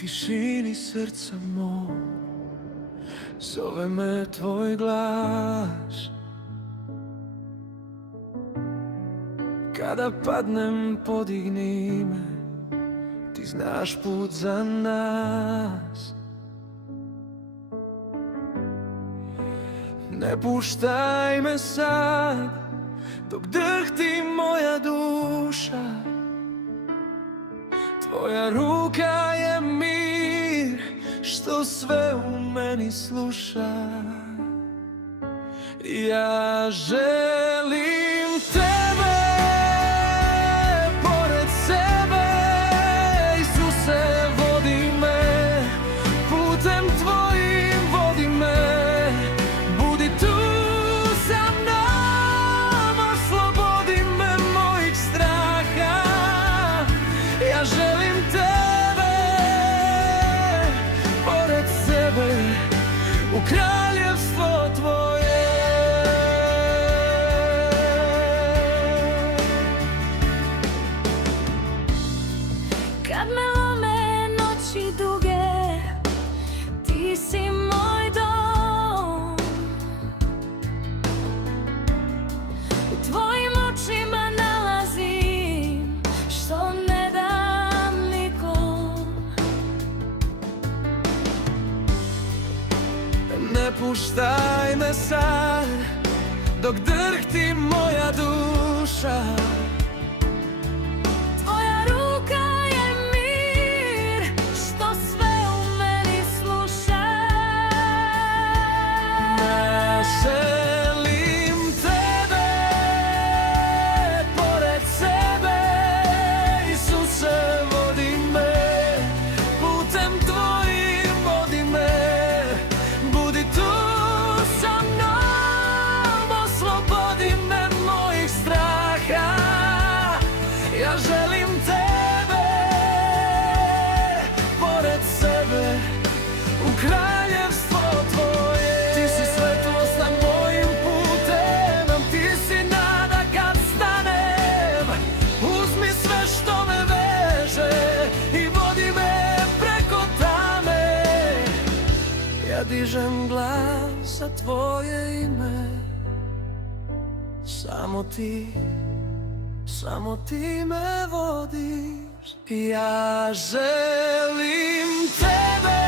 tišini srca mog zove me tvoj glas. Kada padnem, podigni me, ti znaš put za nas. Ne puštaj me sad, dok drhti moja duša. Tvoja ruka je mir, što sve u meni sluša. Ja želim tebe pored sebe, Isuse, vodi me putem tvojim, vodi me, budi tu sa mnom, oslobodi me mojih straha. Ja želim tebe pored sebe, u kraljevstvo tvoje. Kad me lome noći duge, ti si moj dom. U tvojim očima nalazim što ne dam nikom. Ne puštaj me sad, dok drhti moja duša. Tvoja ruka je mir, što sve u meni sluša. Ja želim tebe pored sebe, Isuse, vodi me putem tvojim, vodi me, budi tu sa mnom, oslobodi me mojih straha. Ja želim tebe pored sebe, u kraljevstvo tvoje. Ti si svetlost na mojim putem, ti si nada kad stanem. Uzmi sve što me veže i vodi me preko tame. Ja dižem glas za tvoje ime, samo ti me vodiš. Ja želim tebe